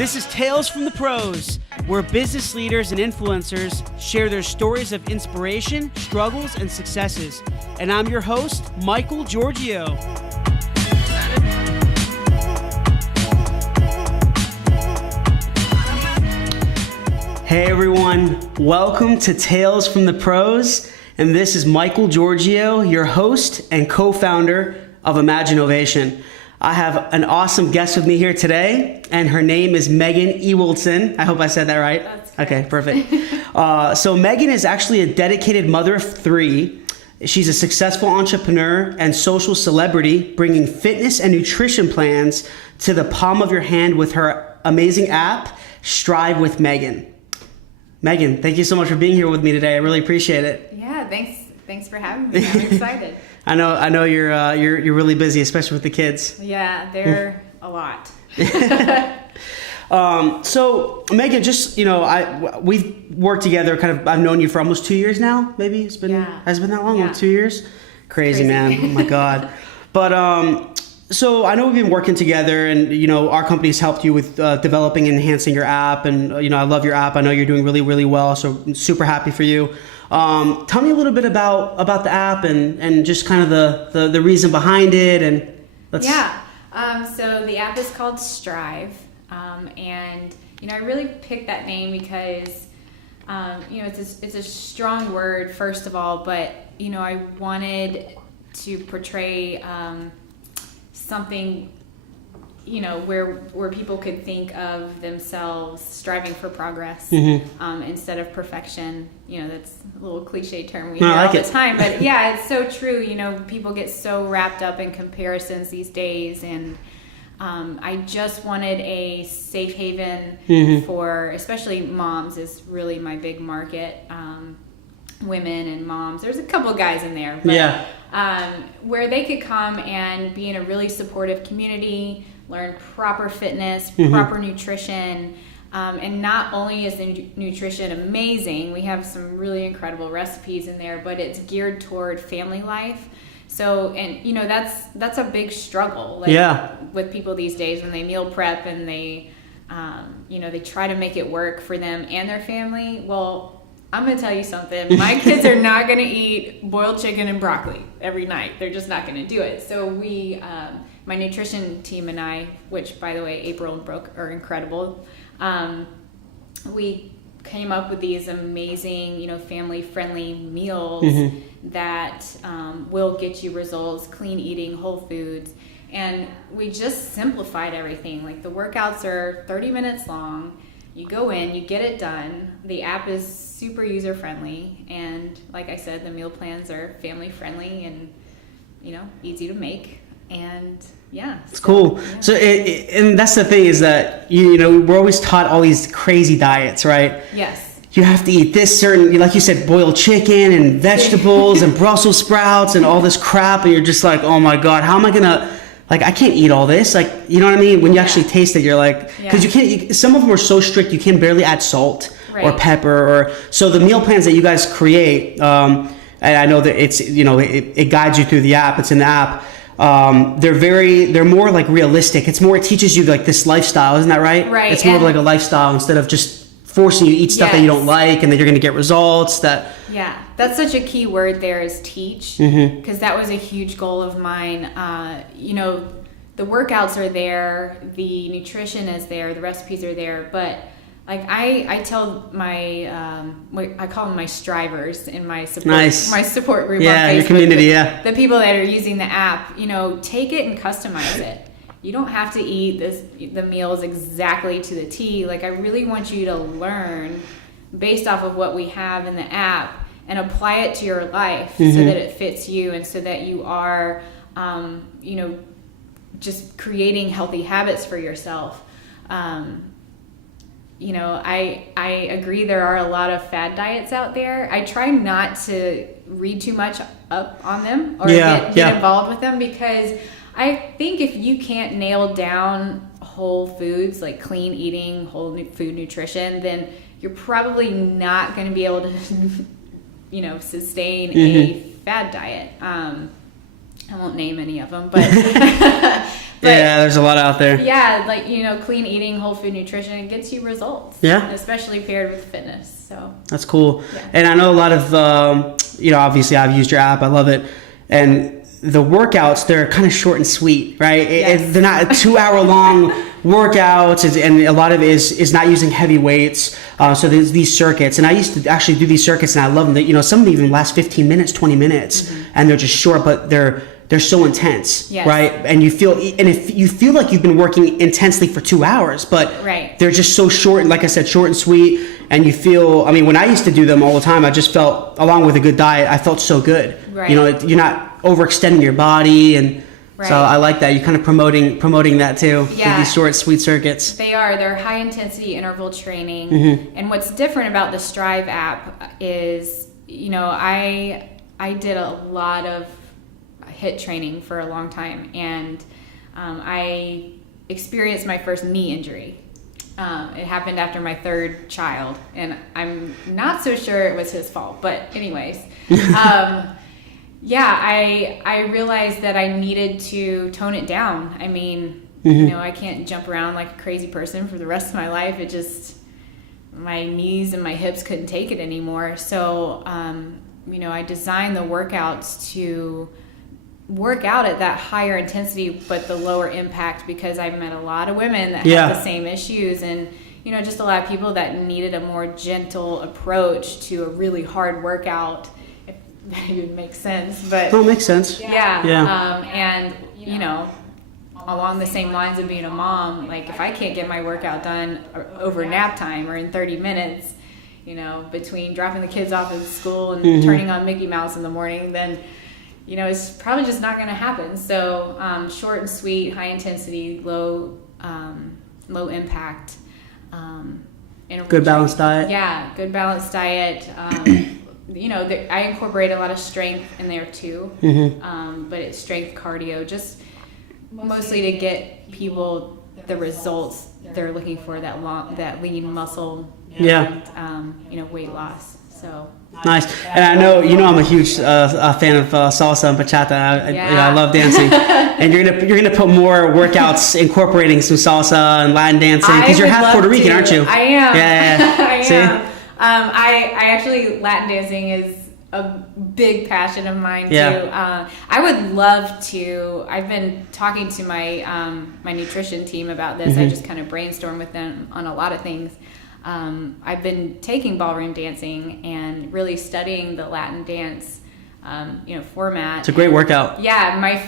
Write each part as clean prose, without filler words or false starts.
This is Tales from the Pros, where business leaders and influencers share their stories of inspiration, struggles, and successes. And I'm your host, Michael Georgiou. Hey everyone, welcome to Tales from the Pros, and this is Michael Georgiou, your host and co-founder of Imagine Ovation. I have an awesome guest with me here today, and her name is Megan Ewoldsen. I hope I said that right. That's correct. Okay, perfect. So Megan is actually a dedicated mother of three. She's a successful entrepreneur and social celebrity, bringing fitness and nutrition plans to the palm of your hand with her amazing app, Strive with Megan. Megan, thank you so much for being here with me today. I really appreciate it. Yeah, thanks for having me. I'm excited. I know you're really busy, especially with the kids. Yeah, they're a lot. So Megan, just we've worked together. I've known you for almost 2 years now. Maybe has it been that long? Yeah. Like 2 years? Crazy, man. Oh my God. But so I know we've been working together, and our company's helped you with developing and enhancing your app, and I love your app. I know you're doing really, really well. So I'm super happy for you. Tell me a little bit about the app and just kind of the reason behind it, and so the app is called Strive, and I really picked that name because it's a strong word, first of all, but I wanted to portray something where people could think of themselves striving for progress instead of perfection. That's a little cliche term we hear all the time, but yeah, it's so true. People get so wrapped up in comparisons these days, and I just wanted a safe haven for, especially moms is really my big market. Women and moms. There's a couple guys in there, but where they could come and be in a really supportive community, learn proper fitness, proper nutrition, and not only is the nutrition amazing, we have some really incredible recipes in there, but it's geared toward family life. So, and that's a big struggle with people these days when they meal prep and they they try to make it work for them and their family. Well, I'm going to tell you something. My kids are not going to eat boiled chicken and broccoli every night. They're just not going to do it. So we, my nutrition team and I, which by the way, April and Brooke are incredible. We came up with these amazing, family-friendly meals that will get you results, clean eating, whole foods. And we just simplified everything. Like the workouts are 30 minutes long. You go in, you get it done. The app is super user-friendly. And like I said, the meal plans are family-friendly and, easy to make. And it's cool. Yeah. So, and that's the thing is that, we're always taught all these crazy diets, right? Yes. You have to eat this certain, like you said, boiled chicken and vegetables and Brussels sprouts and all this crap. And you're just like, oh my God, how am I going to, I can't eat all this. You know what I mean? When you actually taste it, you're like, because you can't, some of them are so strict, you can barely add salt or pepper. So the meal plans that you guys create, and I know that it's, it guides you through the app. It's in the app. They're more like realistic. It's more, it teaches you like this lifestyle. Isn't that right? Right. It's more of like a lifestyle instead of just forcing you to eat stuff that you don't like and that you're going to get results that. Yeah. That's such a key word there is teach, because that was a huge goal of mine. The workouts are there, the nutrition is there, the recipes are there, but I tell my I call them my strivers in my support group on Facebook, your community, the people that are using the app, take it and customize it. You don't have to eat the meals exactly to the T. I really want you to learn based off of what we have in the app and apply it to your life so that it fits you and so that you are just creating healthy habits for yourself. I agree there are a lot of fad diets out there. I try not to read too much up on them or get involved with them, because I think if you can't nail down whole foods, like clean eating, whole food nutrition, then you're probably not going to be able to, sustain a fad diet. I won't name any of them, but, yeah, there's a lot out there. Yeah, like, you know, clean eating, whole food nutrition, it gets you results. Yeah. Especially paired with fitness. So that's cool. Yeah. And I know a lot of, you know, obviously I've used your app. I love it. And the workouts, they're kind of short and sweet, right? Yes. They're not 2 hour long workouts, and a lot of it is not using heavy weights. So there's these circuits, and I used to actually do these circuits, and I love them. That, you know, some of them even last 15 minutes, 20 minutes, and they're just short, but they're so intense, yes. right? And you feel, and if you feel like you've been working intensely for 2 hours, but right. they're just so short, and like I said, short and sweet. And you feel, I mean, when I used to do them all the time, I just felt, along with a good diet, I felt so good. Right. You know, you're not overextending your body, and right. so I like that. You're kind of promoting that too. Yeah. These short, sweet circuits. They're high intensity interval training. And what's different about the Strive app is, you know, I did a lot of HIIT training for a long time, and I experienced my first knee injury. It happened after my third child, and I'm not so sure it was his fault, but anyways, yeah, I realized that I needed to tone it down. I mean, you know, I can't jump around like a crazy person for the rest of my life. It just, my knees and my hips couldn't take it anymore. So, you know, I designed the workouts to work out at that higher intensity but the lower impact, because I've met a lot of women that have the same issues, and you know, just a lot of people that needed a more gentle approach to a really hard workout, if that even makes sense. But it makes sense. Yeah. And you know, along the same lines of being a mom, like if I can't get my workout done over nap time or in 30 minutes, you know, between dropping the kids off at school and turning on Mickey Mouse in the morning, then you know, it's probably just not going to happen. So short and sweet, high intensity, low impact. Good balanced diet. Yeah, good balanced diet. You know, I incorporate a lot of strength in there too, but it's strength cardio, just mostly to get people the results they're looking for, that lean muscle, and, you know, weight loss. So. Nice. And I know, you know, I'm a huge fan of salsa and bachata. You know, I love dancing. And you're gonna put more workouts incorporating some salsa and Latin dancing, because you're half Puerto Rican, aren't you? I am. Yeah. I am. See? I actually, Latin dancing is a big passion of mine too. I would love to. I've been talking to my my nutrition team about this. I just kind of brainstorm with them on a lot of things. I've been taking ballroom dancing and really studying the Latin dance, you know, format. It's a great workout. Yeah, my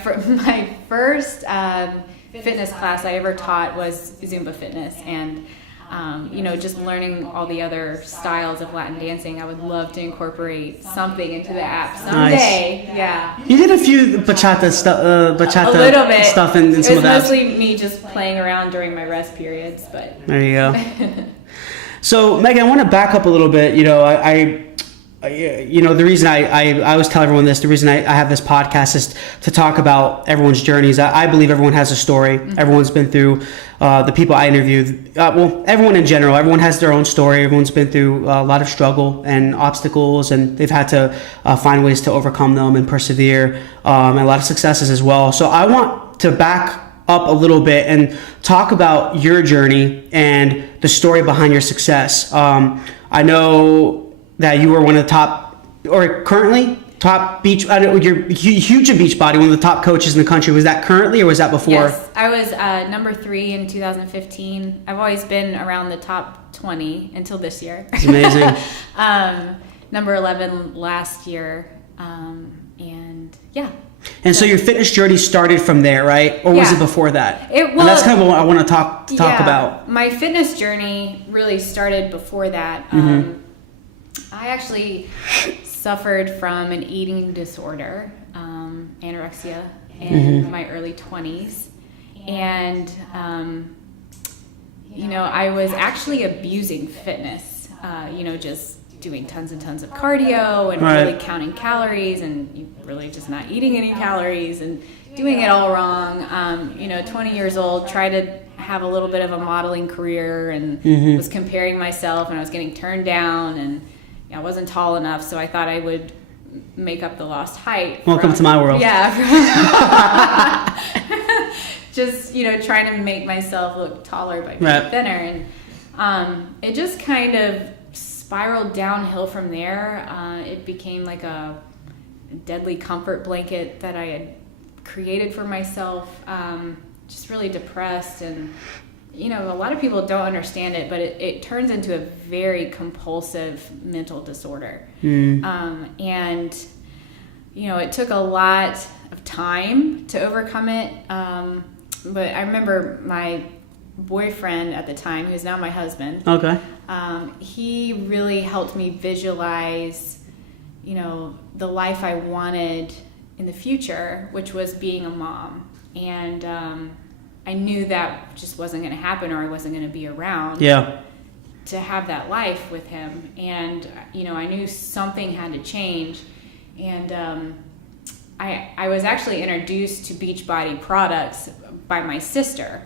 first fitness class I ever taught was Zumba fitness, and you know, just learning all the other styles of Latin dancing. I would love to incorporate something into the app someday. Nice. Yeah. You did a few bachata stuff, a little bit stuff in some of that. It was mostly me just playing around during my rest periods, but there you go. So, Megan, I want to back up a little bit. You know, you know, the reason I always tell everyone this, the reason I have this podcast is to talk about everyone's journeys. I believe everyone has a story. Everyone's been through, the people I interviewed, well, everyone in general, everyone has their own story. Everyone's been through a lot of struggle and obstacles, and they've had to find ways to overcome them and persevere, and a lot of successes as well. So I want to back up a little bit and talk about your journey and the story behind your success. I know that you were one of the top, or currently top beach. I know you're huge in Beachbody, one of the top coaches in the country. Was that currently, or was that before? Yes, I was number 3 in 2015. I've always been around the top 20 until this year. It's amazing. Number 11 last year, and yeah. And so your fitness journey started from there, right? Or was it before that? And that's kind of what I want to talk about. My fitness journey really started before that. I actually suffered from an eating disorder, anorexia, in my early 20s. And, you know, I was actually abusing fitness, you know, just doing tons and tons of cardio and really counting calories, and really just not eating any calories and doing it all wrong. You know, 20 years old, tried to have a little bit of a modeling career, and was comparing myself, and I was getting turned down, and I wasn't tall enough, so I thought I would make up the lost height. Welcome to my world. Yeah. Just, trying to make myself look taller by being thinner. And it just kind of spiraled downhill from there. It became like a deadly comfort blanket that I had created for myself. Just really depressed. And, a lot of people don't understand it, but it turns into a very compulsive mental disorder. And, it took a lot of time to overcome it. But I remember my boyfriend at the time, who's now my husband. Okay. He really helped me visualize, the life I wanted in the future, which was being a mom. And I knew that just wasn't going to happen, or I wasn't going to be around to have that life with him. And, I knew something had to change. And I was actually introduced to Beachbody products by my sister.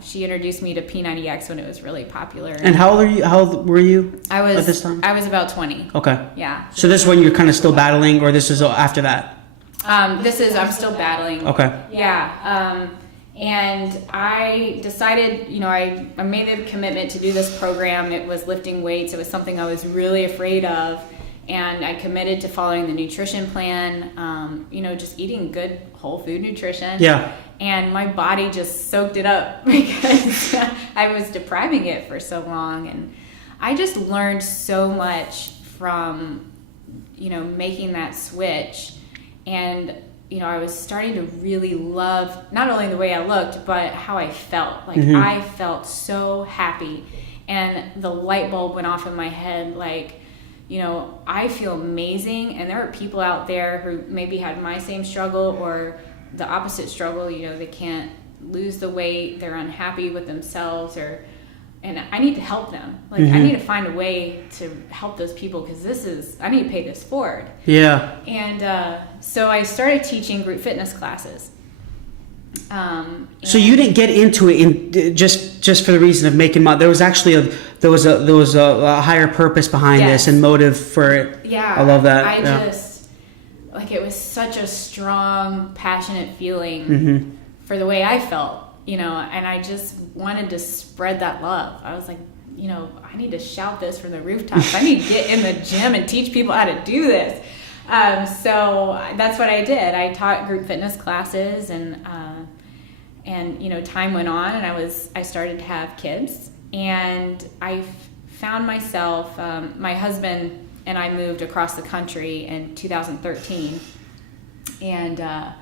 She introduced me to P90X when it was really popular. And how old were you at this time? I was about 20. Okay. Yeah. So this is when you're kind of still battling, or this is after that? I'm still battling. Okay. Yeah. And I decided, I made a commitment to do this program. It was lifting weights. It was something I was really afraid of. And I committed to following the nutrition plan, just eating good whole food nutrition. Yeah. And my body just soaked it up because I was depriving it for so long. And I just learned so much from, making that switch. And, I was starting to really love not only the way I looked, but how I felt. Like, I felt so happy. And the light bulb went off in my head, like, I feel amazing, and there are people out there who maybe had my same struggle or the opposite struggle. They can't lose the weight, they're unhappy with themselves, and I need to help them. Like, I need to find a way to help those people, because I need to pay this forward. Yeah. And so I started teaching group fitness classes. So you didn't get into it just for the reason of making money. There was actually there was a higher purpose behind this and motive for it. Yeah, I love that. It was such a strong, passionate feeling for the way I felt, and I just wanted to spread that love. I was like, I need to shout this from the rooftops. I need to get in the gym and teach people how to do this. So that's what I did. I taught group fitness classes, and time went on, and I started to have kids, and I found myself, my husband and I moved across the country in 2013, and I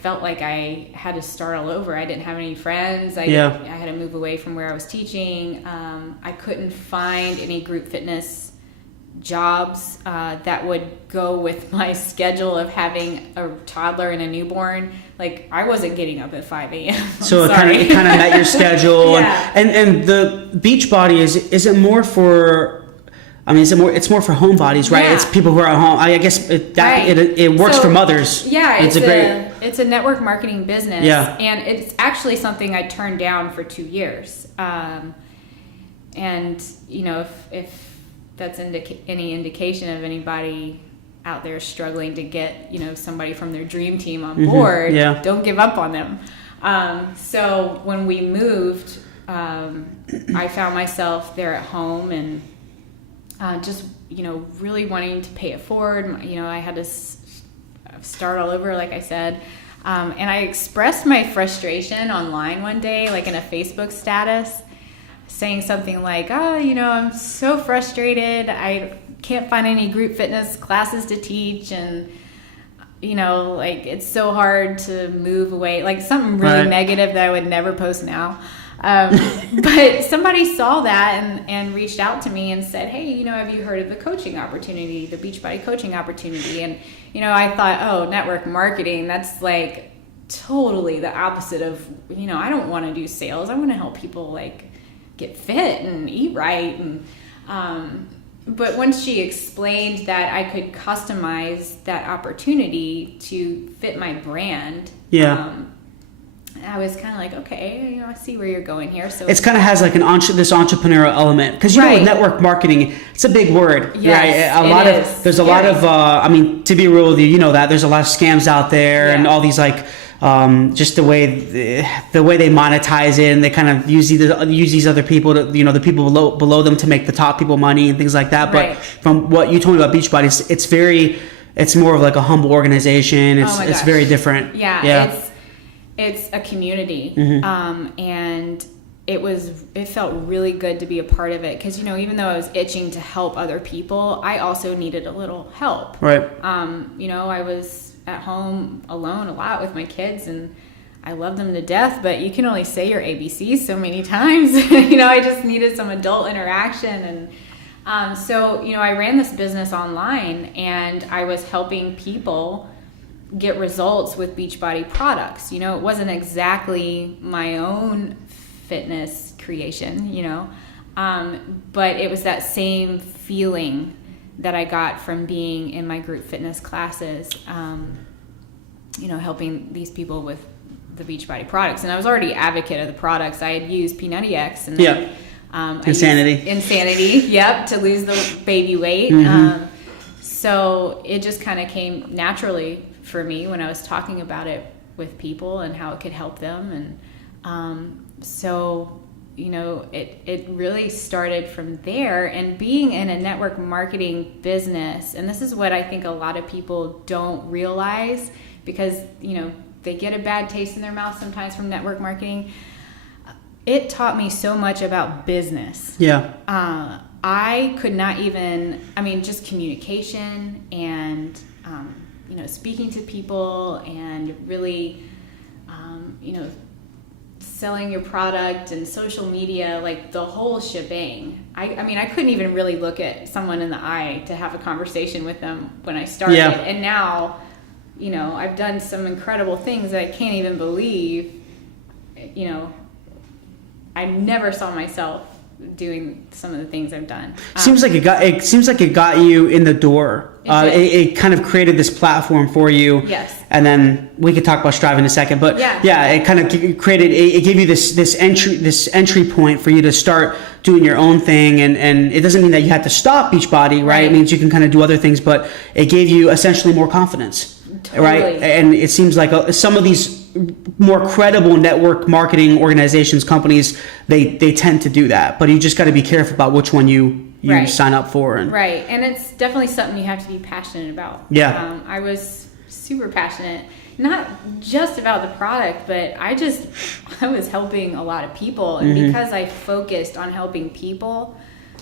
felt like I had to start all over. I didn't have any friends. I had to move away from where I was teaching. I couldn't find any group fitness jobs that would go with my schedule of having a toddler and a newborn. Like, I wasn't getting up at 5 a.m. So it kind of met your schedule. Yeah. And the Beachbody is it more for? I mean, it's more for homebodies, right? Yeah. It's people who are at home. I guess it works for mothers. Yeah, it's a network marketing business. Yeah. And it's actually something I turned down for 2 years. And if that's any indication of anybody out there struggling to get somebody from their dream team on board, don't give up on them. So when we moved, I found myself there at home, and just really wanting to pay it forward. I had to start all over, like I said, and I expressed my frustration online one day, like in a Facebook status, saying something like, I'm so frustrated. I can't find any group fitness classes to teach, and it's so hard to move away, like something really negative that I would never post now. But somebody saw that and reached out to me and said, hey, have you heard of the coaching opportunity, the Beachbody coaching opportunity? And I thought, network marketing, that's like totally the opposite of, I don't want to do sales. I want to help people like get fit and eat right. And but once she explained that I could customize that opportunity to fit my brand, I was kind of like, okay, you know, I see where you're going here. So it's kind of has like this entrepreneurial element, because you know, with network marketing, it's a big word, yes, right? There's a lot of I mean, to be real with you, you know that there's a lot of scams out there, and all these like just the way they monetize it, and they kind of use these other people to, you know, the people below them to make the top people money and things like that. But from what you told me about Beachbody, it's more of like a humble organization. It's very different. It's a community, mm-hmm. And it felt really good to be a part of it, because, you know, even though I was itching to help other people, I also needed a little help. Right. You know, I was at home alone a lot with my kids, and I love them to death, but you can only say your ABCs so many times. You know, I just needed some adult interaction, and so, you know, I ran this business online, and I was helping people get results with Beachbody products. You know, it wasn't exactly my own fitness creation, you know, but it was that same feeling that I got from being in my group fitness classes, you know, helping these people with the Beachbody products. And I was already an advocate of the products. I had used Peanutty X, and then Insanity, yep, to lose the baby weight. Mm-hmm. So it just kind of came naturally for me when I was talking about it with people and how it could help them. And so, you know, it really started from there. And being in a network marketing business, and this is what I think a lot of people don't realize, because, you know, they get a bad taste in their mouth sometimes from network marketing. It taught me so much about business. Yeah. I could not even, I mean, just communication and, you know, speaking to people and really, you know, selling your product and social media, like the whole shebang. I mean, I couldn't even really look at someone in the eye to have a conversation with them when I started. Yeah. And now, you know, I've done some incredible things that I can't even believe. You know, I never saw myself doing some of the things I've done. Seems like it got you in the door. It kind of created this platform for you. Yes. And then we could talk about Strive in a second, but it kind of created, it gave you this entry point for you to start doing your own thing. And it doesn't mean that you had to stop Beachbody, right? It means you can kind of do other things, but it gave you essentially more confidence. Totally. Right. And it seems like some of these more credible network marketing organizations, companies, they tend to do that, but you just got to be careful about which one you sign up for. And and it's definitely something you have to be passionate about. I was super passionate, not just about the product, but I was helping a lot of people, and because I focused on helping people,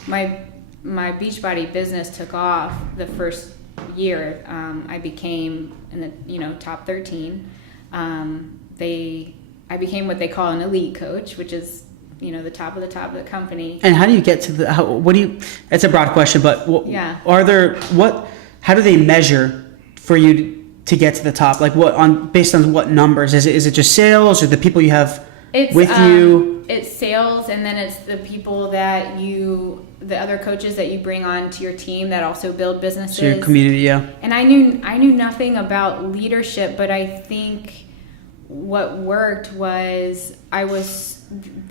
my Beachbody business took off. The first year, I became in the, you know, top 13. I became what they call an elite coach, which is, you know, the top of the company. And how do you get to it's a broad question, but how do they measure for you to get to the top? Like based on what numbers? Is it just sales, or the people you have with you? It's sales, and then it's the people that the other coaches that you bring on to your team that also build businesses. So your community, yeah. And I knew nothing about leadership, but I think what worked was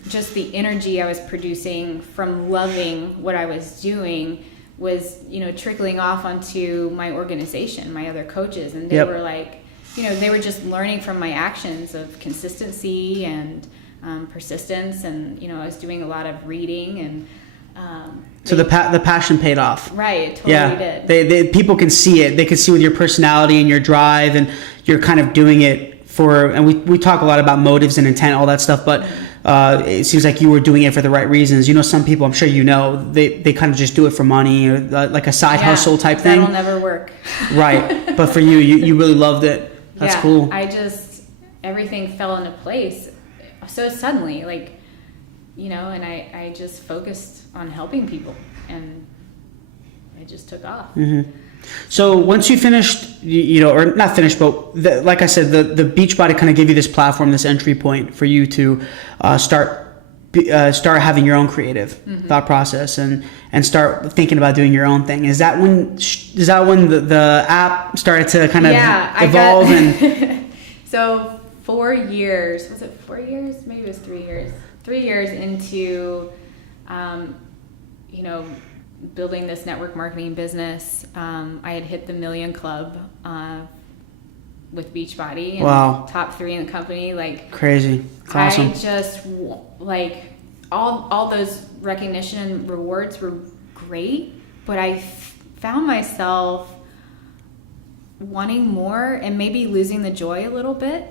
just the energy I was producing from loving what I was doing was, you know, trickling off onto my organization, my other coaches, and they were like, you know, they were just learning from my actions of consistency and persistence, and, you know, I was doing a lot of reading, and so the passion paid off. Right, it totally did. They people can see it. They can see with your personality and your drive, and you're kind of doing it and we talk a lot about motives and intent, all that stuff, but it seems like you were doing it for the right reasons. You know, some people, I'm sure you know, they kind of just do it for money, or like a side hustle type thing. That'll never work. Right, but for you really loved it. That's cool. Everything fell into place so suddenly, like, you know, and I just focused on helping people, and it just took off. So once you finished, you know, or not finished, but like I said, the Beachbody kind of gave you this platform, this entry point for you to start having your own creative thought process and start thinking about doing your own thing. Is that when the app started to kind of evolve? So 4 years. Was it 4 years? Maybe it was 3 years. 3 years into, building this network marketing business. I had hit the $1 million club with Beachbody. Wow. Top 3 in the company. Like, crazy. It's awesome. I just, like, all those recognition and rewards were great, but I found myself wanting more and maybe losing the joy a little bit,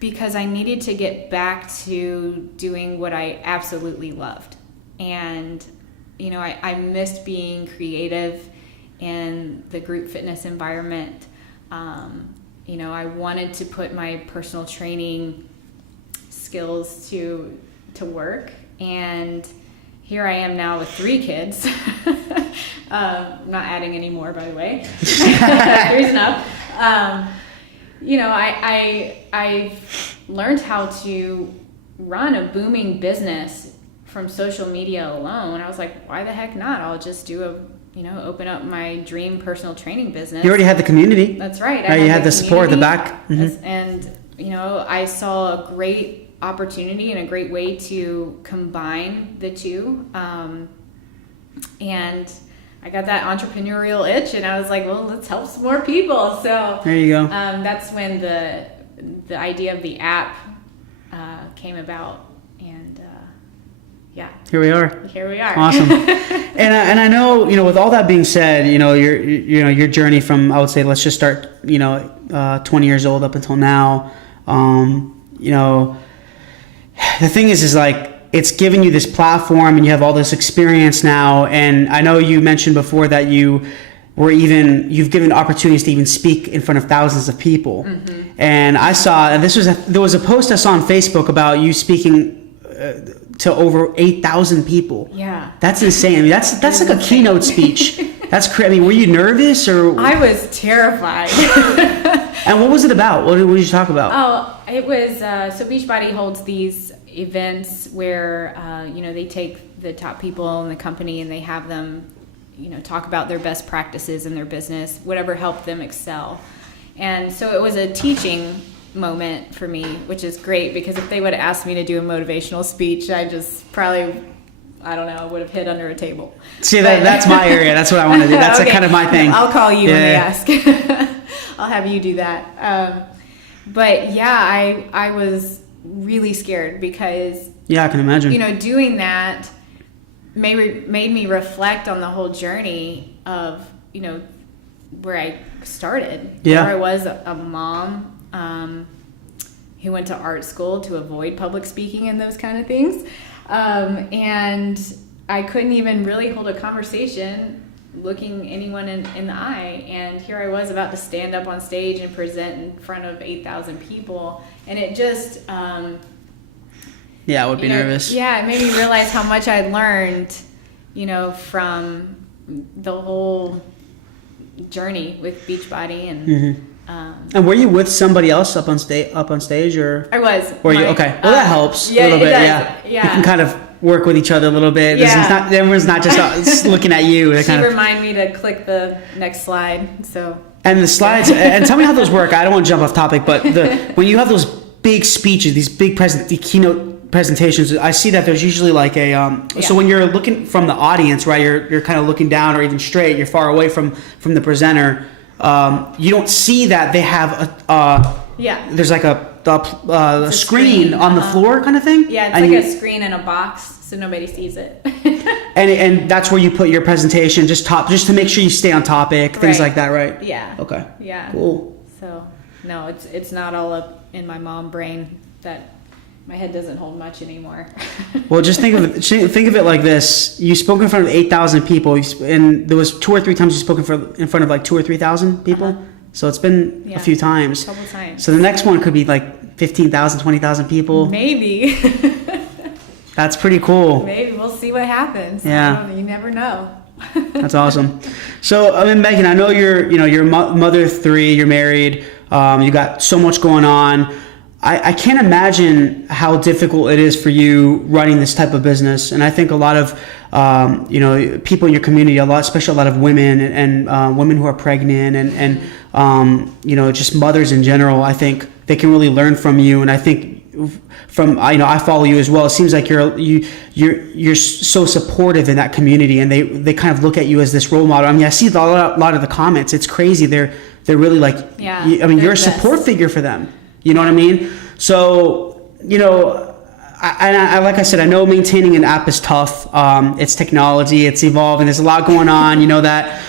because I needed to get back to doing what I absolutely loved. And, I missed being creative in the group fitness environment. I wanted to put my personal training skills to work, and here I am now with 3 kids. I'm not adding any more, by the way. 3's enough. I learned how to run a booming business from social media alone. I was like, why the heck not? I'll just open up my dream personal training business. You already had the community. That's right. You had the support, the back. And, I saw a great opportunity and a great way to combine the two. And I got that entrepreneurial itch, and I was like, well, let's help some more people. So there you go. That's when the idea of the app came about. And here we are. Awesome. and I know, with all that being said, your journey from, I would say, let's just start, 20 years old up until now. The thing is like, it's given you this platform and you have all this experience now. And I know you mentioned before that you've given opportunities to even speak in front of thousands of people. And I saw, and there was a post I saw on Facebook about you speaking to over 8,000 people. Yeah. That's insane. I mean, that's like a keynote speech. That's crazy. I mean, were you nervous or? I was terrified. And what was it about? What did you talk about? Oh, it was, so Beachbody holds these events where, they take the top people in the company and they have them, talk about their best practices in their business, whatever helped them excel. And so it was a teaching moment for me, which is great, because if they would have asked me to do a motivational speech, I just probably, would have hid under a table. See, that's my area. That's what I want to do. That's okay. Kind of my thing. I'll call you when they ask. I'll have you do that. But yeah, I was really scared because, I can imagine. Doing that made me reflect on the whole journey of, where I started. Yeah. Where I was a mom who went to art school to avoid public speaking and those kind of things. And I couldn't even really hold a conversation looking anyone in the eye. And here I was about to stand up on stage and present in front of 8,000 people. And it just... I would be nervous. Yeah, it made me realize how much I'd learned, from the whole journey with Beachbody. And and were you with somebody else up on stage or? I was. Were you? Okay. Well, that helps a little bit. Yeah. You can kind of work with each other a little bit. Yeah. Everyone's not just looking at you. She reminded me to click the next slide. So. And the slides, and tell me how those work. I don't want to jump off topic, but when you have those big speeches, these big the keynote presentations, I see that there's usually like a so when you're looking from the audience, right, you're kind of looking down or even straight, you're far away from the presenter. You don't see that they have there's like a screen on the floor kind of thing. Yeah, it's like a screen in a box, so nobody sees it. and that's where you put your presentation, just to make sure you stay on topic, things like that, right? Yeah. Okay. Yeah. Cool. So no, it's not all up in my mom brain that my head doesn't hold much anymore. Well, just think of it like this: you spoke in front of 8,000 people, and there was 2 or 3 times you spoke in front of like 2,000 or 3,000 people. So it's been a few times. A couple times. So the next one could be like 15,000, 20,000 people. Maybe. That's pretty cool. Maybe we'll see what happens. Yeah. You never know. That's awesome. So, I mean, Megan, I know you're mother of 3, you're married, you got so much going on. I can't imagine how difficult it is for you running this type of business. And I think a lot of, people in your community, especially a lot of women and women who are pregnant and just mothers in general, I think they can really learn from you. And I think I follow you as well. It seems like you're so supportive in that community, and they kind of look at you as this role model. I mean, I see a lot of the comments. It's crazy. They're really like, you're a support figure for them. You know what I mean? So, I like I said, I know maintaining an app is tough. It's technology, it's evolving. There's a lot going on. You know that.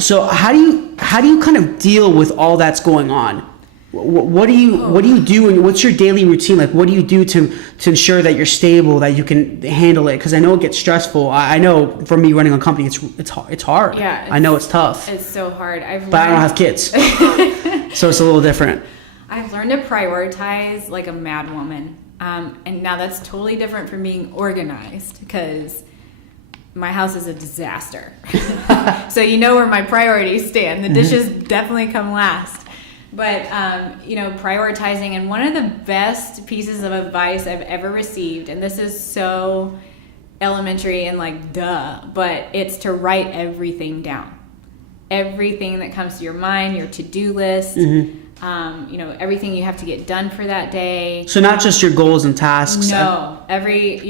So how do you kind of deal with all that's going on? What do you do, and what's your daily routine? Like, what do you do to ensure that you're stable, that you can handle it? Because I know it gets stressful. I know for me running a company, it's hard. Yeah, I know it's tough. It's so hard. But I don't have kids, so it's a little different. I've learned to prioritize like a mad woman. And now that's totally different from being organized, because my house is a disaster. So where my priorities stand. The dishes definitely come last. But, prioritizing. And one of the best pieces of advice I've ever received, and this is so elementary and like, duh, but it's to write everything down. Everything that comes to your mind, your to-do list. Everything you have to get done for that day. So not just your goals and tasks. No, every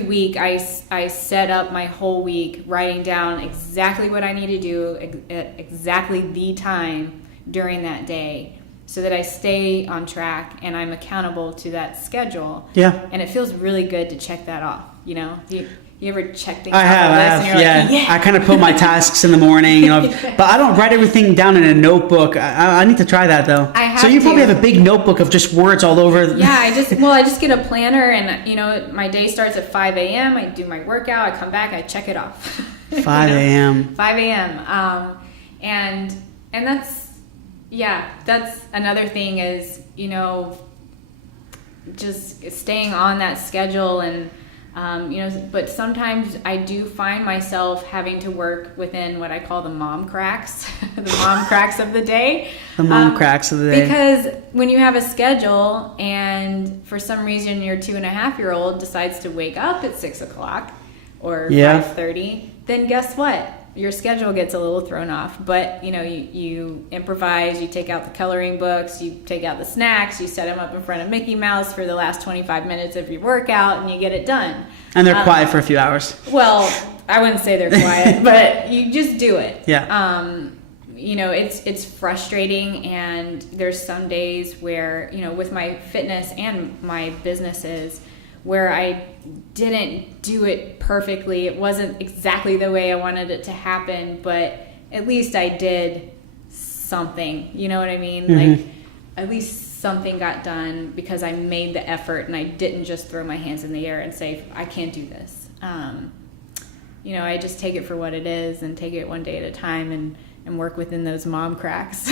week I set up my whole week writing down exactly what I need to do at exactly the time during that day, so that I stay on track and I'm accountable to that schedule. Yeah. And it feels really good to check that off. You ever check things I have, yeah. Like, I kind of put my tasks in the morning, but I don't write everything down in a notebook. I need to try that though. I so you probably have a big notebook of just words all over. Yeah, I just get a planner, and my day starts at 5 a.m. I do my workout, I come back, I check it off. 5 a.m. 5 a.m. And that's another thing is, just staying on that schedule. And but sometimes I do find myself having to work within what I call the mom cracks, the mom cracks of the day. The mom cracks of the day. Because when you have a schedule and for some reason your 2.5-year-old decides to wake up at 6 o'clock or 5:30, then guess what? Your schedule gets a little thrown off. But, you improvise, you take out the coloring books, you take out the snacks, you set them up in front of Mickey Mouse for the last 25 minutes of your workout, and you get it done. And they're quiet for a few hours. Well, I wouldn't say they're quiet, but you just do it. Yeah. It's frustrating, and there's some days where, with my fitness and my businesses, where I didn't do it perfectly. It wasn't exactly the way I wanted it to happen, but at least I did something. You know what I mean? Mm-hmm. Like, at least something got done because I made the effort and I didn't just throw my hands in the air and say, I can't do this. I just take it for what it is and take it one day at a time and work within those mom cracks.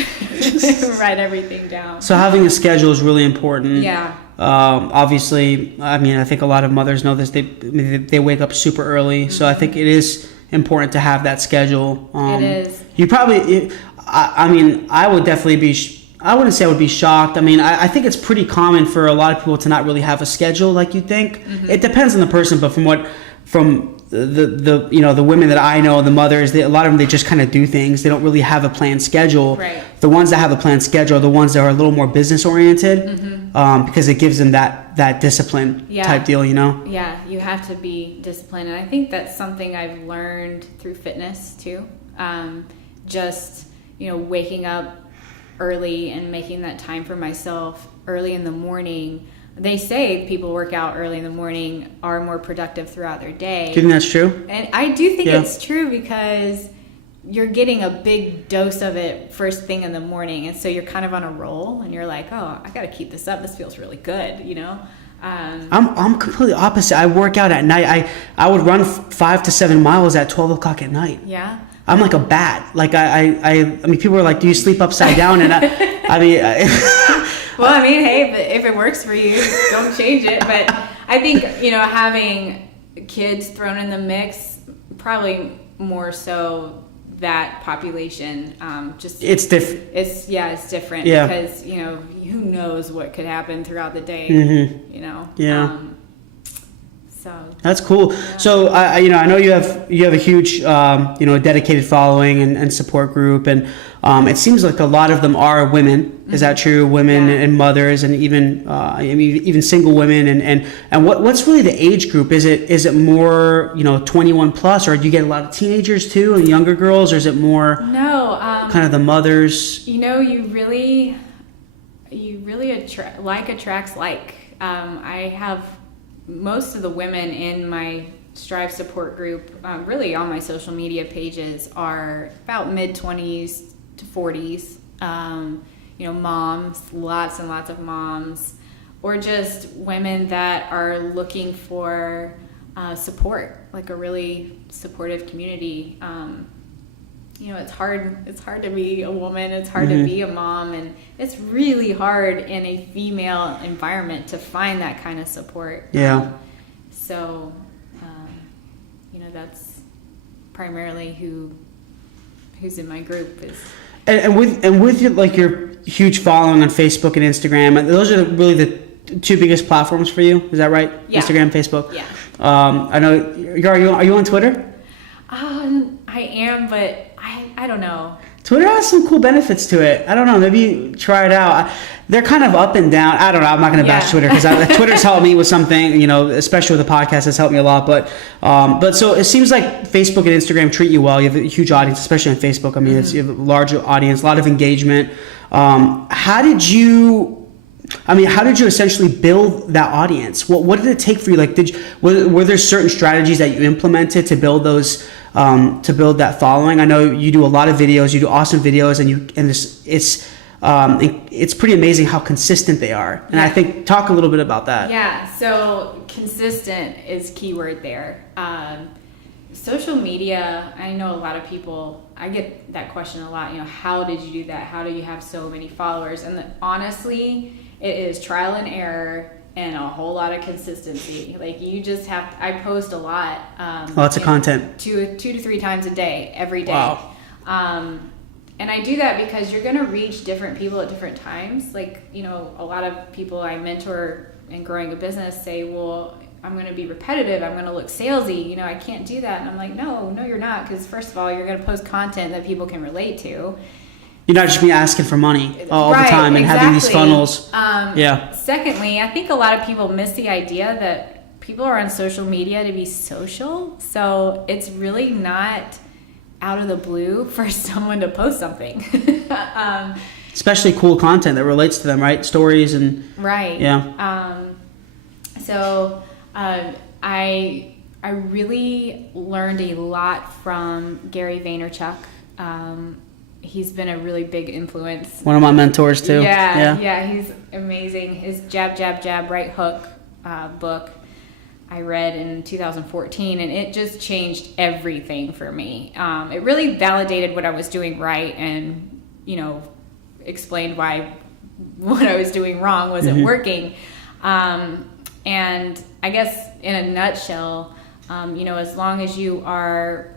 Write everything down. So having a schedule is really important. Yeah. Obviously, I think a lot of mothers know this. They wake up super early, mm-hmm. So I think it is important to have that schedule. It is. You probably, I would definitely be. I wouldn't say I would be shocked. I think it's pretty common for a lot of people to not really have a schedule like you think. Mm-hmm. It depends on the person, but from the women that I know, the mothers, a lot of them, they just kind of do things. They don't really have a planned schedule. Right. The ones that have a planned schedule are the ones that are a little more business oriented, mm-hmm. Because it gives them that discipline type deal, Yeah, you have to be disciplined, and I think that's something I've learned through fitness too. Just waking up early and making that time for myself early in the morning. They say people work out early in the morning are more productive throughout their day. Do you think that's true? And I do think it's true, because you're getting a big dose of it first thing in the morning. And so you're kind of on a roll and you're like, oh, I got to keep this up. This feels really good, I'm completely opposite. I work out at night. I would run 5 to 7 miles at 12 o'clock at night. Yeah. I'm like a bat. Like I mean, people are like, do you sleep upside down? And well, hey, if it works for you, don't change it. But I think, having kids thrown in the mix, probably more so that population, it's different. It's different because, who knows what could happen throughout the day, mm-hmm. Yeah. So that's cool. Yeah. So I know you have a huge dedicated following and support group, and it seems like a lot of them are women. Is that true? Women and mothers, and even single women. And what's really the age group? Is it more 21 plus, or do you get a lot of teenagers too and younger girls, or is it more kind of the mothers? You really attracts like. I have most of the women in my Strive support group, really on my social media pages, are about mid-20s to 40s. Moms, lots and lots of moms, or just women that are looking for support, like a really supportive community. It's hard to be a woman, it's hard to be a mom, and it's really hard in a female environment to find that kind of support. So that's primarily who's in my group is. And with your huge following on Facebook and Instagram, those are really the two biggest platforms for you. Is that right? Yeah. Instagram, Facebook. Yeah. I know. Are you on Twitter? I am, but I don't know. Twitter has some cool benefits to it. I don't know. Maybe try it out. They're kind of up and down. I don't know. I'm not going to bash Twitter because Twitter's helped me with something. Especially with the podcast, has helped me a lot. But so it seems like Facebook and Instagram treat you well. You have a huge audience, especially on Facebook. I mean, you have a large audience, a lot of engagement. How did you essentially build that audience? What did it take for you? Like, were there certain strategies that you implemented to build those? To build that following? I know you do a lot of videos. You do awesome videos, it's pretty amazing how consistent they are. And I think talk a little bit about that. Yeah. So consistent is keyword there. Social media. I know a lot of people. I get that question a lot. How did you do that? How do you have so many followers? And honestly, it is trial and error. And a whole lot of consistency. Like you just have I post a lot. Lots of content. 2 to 3 times a day, every day. Wow. And I do that because you're going to reach different people at different times. Like, a lot of people I mentor in growing a business say, well, I'm going to be repetitive. I'm going to look salesy. I can't do that. And I'm like, no, you're not. Because first of all, you're going to post content that people can relate to. You're not just be asking for money all the time and having these funnels. Secondly, I think a lot of people miss the idea that people are on social media to be social. So it's really not out of the blue for someone to post something. Especially cool content that relates to them, right? Stories and... Right. Yeah. I really learned a lot from Gary Vaynerchuk. He's been a really big influence. One of my mentors too. Yeah, he's amazing. His Jab, Jab, Jab, Right Hook book I read in 2014, and it just changed everything for me. It really validated what I was doing right and, explained why what I was doing wrong wasn't working. And I guess in a nutshell, as long as you are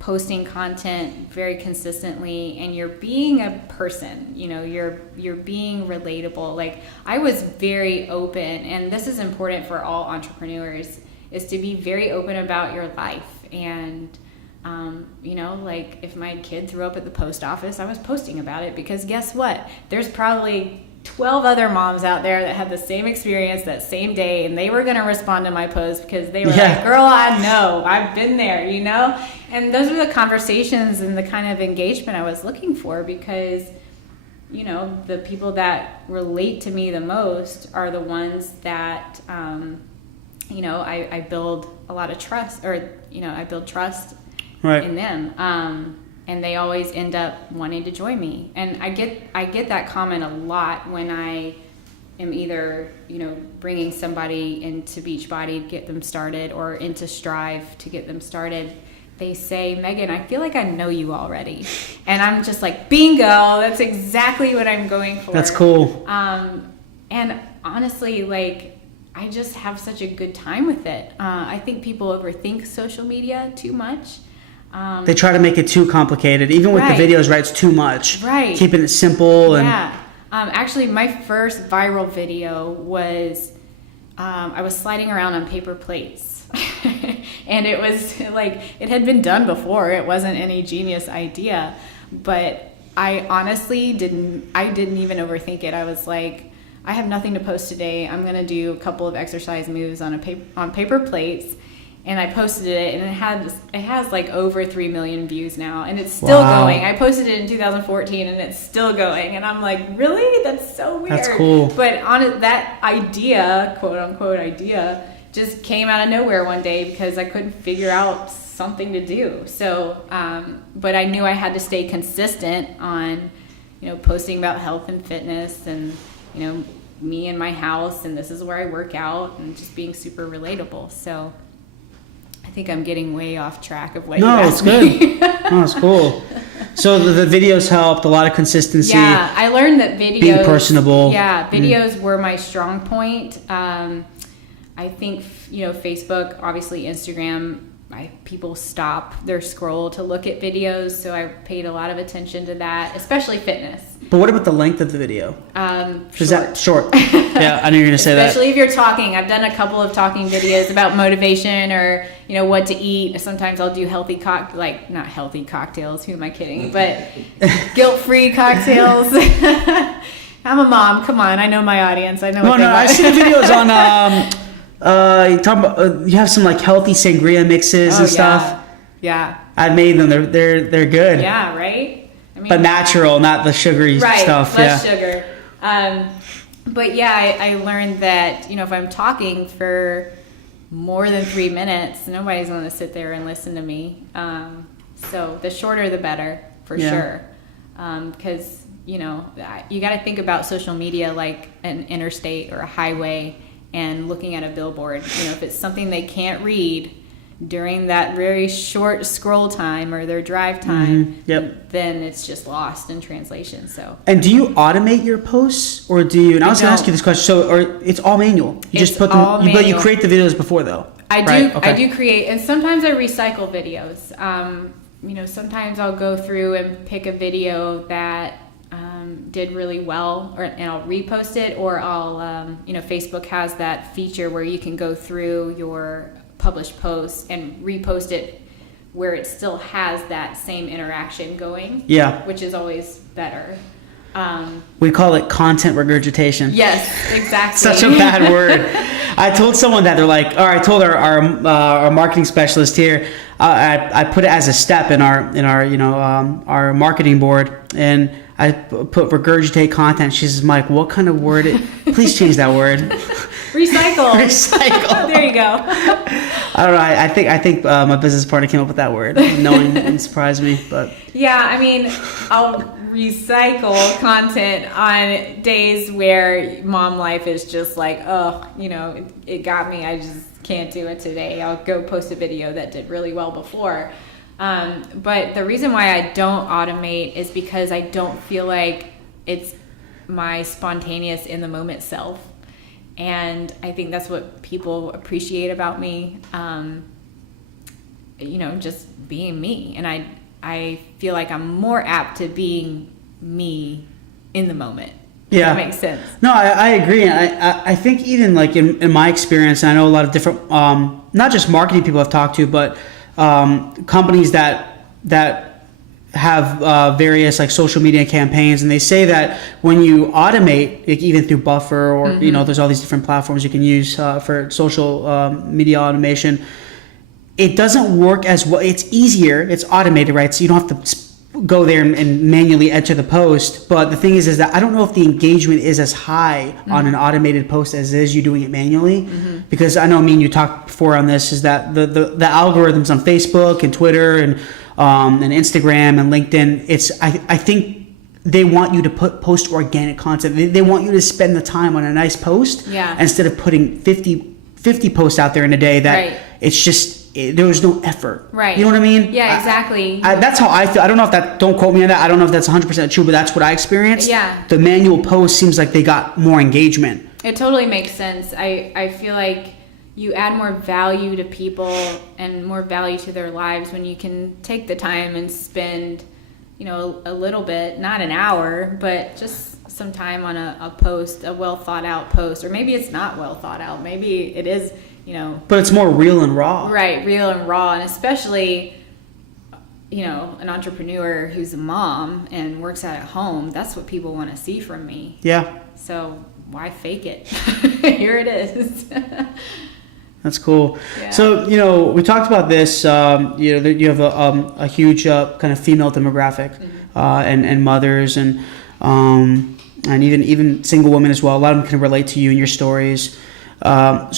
posting content very consistently and you're being a person, you're being relatable. Like I was very open, and this is important for all entrepreneurs, is to be very open about your life. And like if my kid threw up at the post office, I was posting about it because guess what? There's probably 12 other moms out there that had the same experience that same day, and they were going to respond to my post because they were like, girl, I know, I've been there, and those were the conversations and the kind of engagement I was looking for, because the people that relate to me the most are the ones that I build a lot of trust, or I build trust in them. And they always end up wanting to join me. And I get that comment a lot when I am either, bringing somebody into Beachbody to get them started or into Strive to get them started. They say, Megan, I feel like I know you already. And I'm just like, bingo, that's exactly what I'm going for. That's cool. And honestly, like, I just have such a good time with it. I think people overthink social media too much. They try to make it too complicated. Even with the videos, right? It's too much. Right. Keeping it simple. And actually, my first viral video was I was sliding around on paper plates. And it was like, it had been done before. It wasn't any genius idea. But I honestly didn't even overthink it. I was like, I have nothing to post today. I'm going to do a couple of exercise moves on paper plates. And I posted it, and it has like over 3 million views now, and it's still going. I posted it in 2014, and it's still going. And I'm like, really? That's so weird. That's cool. But that idea, quote unquote idea, just came out of nowhere one day because I couldn't figure out something to do. So, but I knew I had to stay consistent on, posting about health and fitness, and me and my house, and this is where I work out, and just being super relatable. So I think I'm getting way off track of what you asked me. No, it's cool. So the videos helped, a lot of consistency. Yeah, I learned that videos... Being personable. Yeah, videos were my strong point. I think, Facebook, obviously Instagram, people stop their scroll to look at videos, so I paid a lot of attention to that, especially fitness. But what about the length of the video? Is that short? Yeah, I knew you were going to say that. Especially if you're talking. I've done a couple of talking videos about motivation or, what to eat. Sometimes I'll do not healthy cocktails. Who am I kidding? But guilt-free cocktails. I'm a mom. Come on. I know my audience. I know what they want. I see the videos on... you talk about you have some like healthy sangria mixes and stuff. Yeah. I've made them. They're good. Yeah, right? I mean, but natural, not the sugary stuff. Less sugar. But yeah, I learned that, if I'm talking for more than 3 minutes, nobody's going to sit there and listen to me. So the shorter the better, for sure. Because, you got to think about social media like an interstate or a highway, and looking at a billboard. If it's something they can't read during that very short scroll time or their drive time, then it's just lost in translation. So. And do you automate your posts, or do you? And I was going to ask you this question. Or it's all manual. You just put them. But you create the videos before though. I do. Right? Okay. I do create, and sometimes I recycle videos. Sometimes I'll go through and pick a video that did really well, and I'll repost it, or I'll, Facebook has that feature where you can go through your published posts and repost it where it still has that same interaction going. Yeah. Which is always better. We call it content regurgitation. Yes, exactly. Such a bad word. I told someone that. They're like, I told our marketing specialist here, I put it as a step in our marketing board, and I put regurgitate content. She says, Mike, what kind of word? Please change that word. Recycle. Recycle. There you go. I don't know. I think my business partner came up with that word. Knowing it surprised me, but yeah. I mean, I'll recycle content on days where mom life is just like, it got me. I just can't do it today. I'll go post a video that did really well before. But the reason why I don't automate is because I don't feel like it's my spontaneous in the moment self. And I think that's what people appreciate about me, just being me. And I feel like I'm more apt to being me in the moment. Yeah. That makes sense. No, I agree. And I think even like in my experience, and I know a lot of different, not just marketing people I've talked to, but companies that have various like social media campaigns, and they say that when you automate, like even through Buffer or there's all these different platforms you can use for social media automation, it doesn't work as well. It's easier, it's automated, right? So you don't have to go there and manually enter the post. But the thing is that I don't know if the engagement is as high on an automated post as it is you doing it manually, because I know, you talked before on this, is that the algorithms on Facebook and Twitter and Instagram and LinkedIn, I think they want you to post organic content. They want you to spend the time on a nice post instead of putting 50 posts out there in a day that it's just, there was no effort. Right. You know what I mean? Yeah, exactly. That's how I feel. I don't know if that, don't quote me on that. I don't know if that's 100% true, but that's what I experienced. Yeah. The manual post seems like they got more engagement. It totally makes sense. I feel like you add more value to people and more value to their lives when you can take the time and spend, a little bit, not an hour, but just some time on a post, a well thought out post, or maybe it's not well thought out. Maybe it is, But it's more real and raw. Right, real and raw, and especially, an entrepreneur who's a mom and works out at home. That's what people want to see from me. Yeah. So why fake it? Here it is. That's cool. Yeah. So, we talked about this, you have a huge kind of female demographic, and mothers and even single women as well. A lot of them can relate to you and your stories. I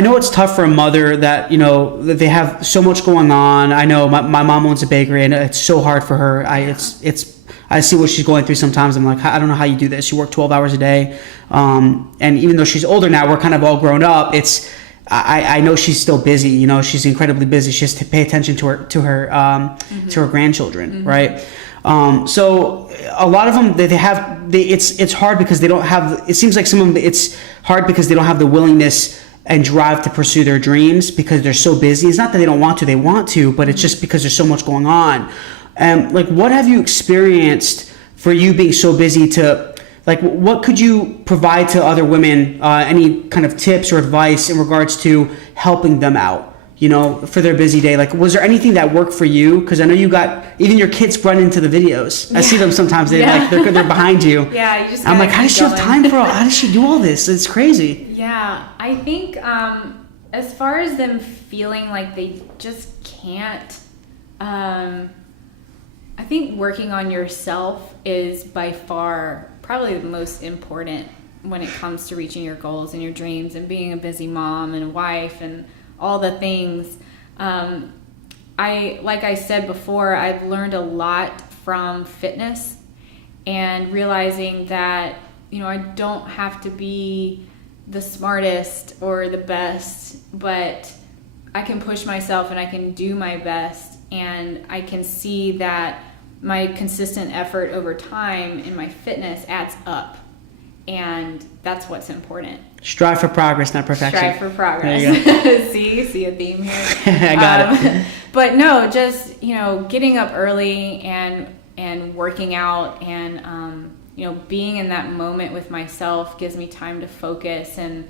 know it's tough for a mother that, that they have so much going on. I know my mom owns a bakery and it's so hard for her. I see what she's going through sometimes. I'm like, I don't know how you do this. You work 12 hours a day. And even though she's older now, we're kind of all grown up. I know she's still busy. She's incredibly busy. She has to pay attention to her grandchildren, right? So a lot of them, it's hard because they don't have, it seems like some of them, it's hard because they don't have the willingness and drive to pursue their dreams because they're so busy. It's not that they don't want to, they want to, but it's just because there's so much going on. What have you experienced for you being so busy what could you provide to other women, any kind of tips or advice in regards to helping them out, for their busy day? Was there anything that worked for you? Because I know you got, even your kids run into the videos. Yeah. I see them sometimes. They're behind you. Yeah, you just. I'm like, how does she have time for all? How does she do all this? It's crazy. Yeah, I think as far as them feeling like they just can't, I think working on yourself is by far probably the most important when it comes to reaching your goals and your dreams and being a busy mom and wife and all the things. Like I said before, I've learned a lot from fitness and realizing that, I don't have to be the smartest or the best, but I can push myself and I can do my best, and I can see that my consistent effort over time in my fitness adds up, and that's what's important. Strive for progress, not perfection. Strive for progress. There you go. See a theme here. I got it. But no, just getting up early and working out and being in that moment with myself gives me time to focus and